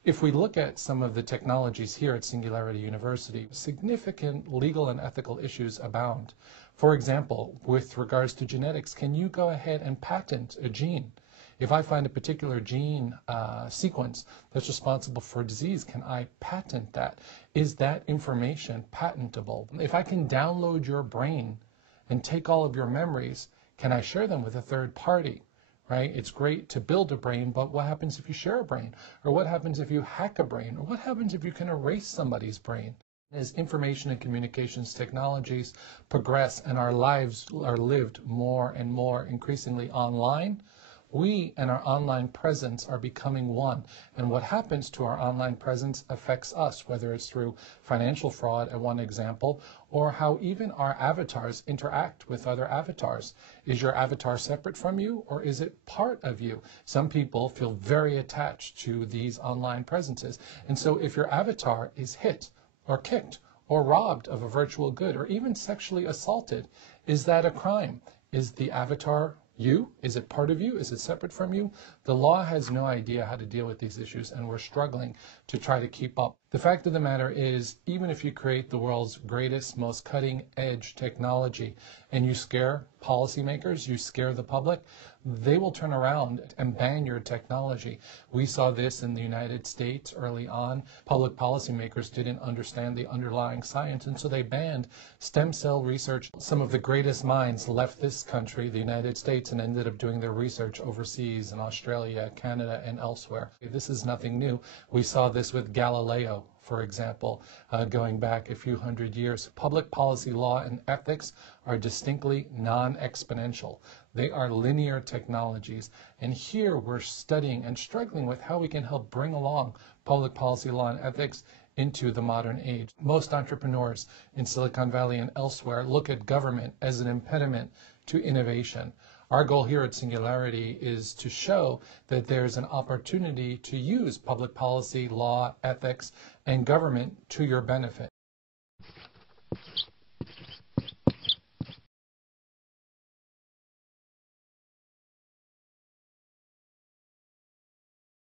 If we look at some of the technologies here at Singularity University, significant legal and ethical issues abound. For example, with regards to genetics, can you go ahead and patent a gene? If I find a particular gene sequence that's responsible for disease, can I patent that? Is that information patentable? If I can download your brain and take all of your memories, can I share them with a third party? Right? It's great to build a brain, but what happens if you share a brain? Or what happens if you hack a brain? Or what happens if you can erase somebody's brain? As information and communications technologies progress and our lives are lived more and more increasingly online, we and our online presence are becoming one. And what happens to our online presence affects us, whether it's through financial fraud, at one example, or how even our avatars interact with other avatars. Is your avatar separate from you, or is it part of you? Some people feel very attached to these online presences. And so if your avatar is hit or kicked or robbed of a virtual good or even sexually assaulted, is that a crime? Is the avatar you? Is it part of you? Is it separate from you? The law has no idea how to deal with these issues, and we're struggling to try to keep up. The fact of the matter is, even if you create the world's greatest, most cutting-edge technology, and you scare policymakers, you scare the public, they will turn around and ban your technology. We saw this in the United States early on. Public policymakers didn't understand the underlying science, and so they banned stem cell research. Some of the greatest minds left this country, the United States, and ended up doing their research overseas in Australia, Canada, and elsewhere. This is nothing new. We saw this with Galileo, for example, going back a few hundred years. Public policy law and ethics are distinctly non-exponential. They are linear technologies. And here we're studying and struggling with how we can help bring along public policy law and ethics into the modern age. Most entrepreneurs in Silicon Valley and elsewhere look at government as an impediment to innovation. Our goal here at Singularity is to show that there's an opportunity to use public policy, law, ethics, and government to your benefit.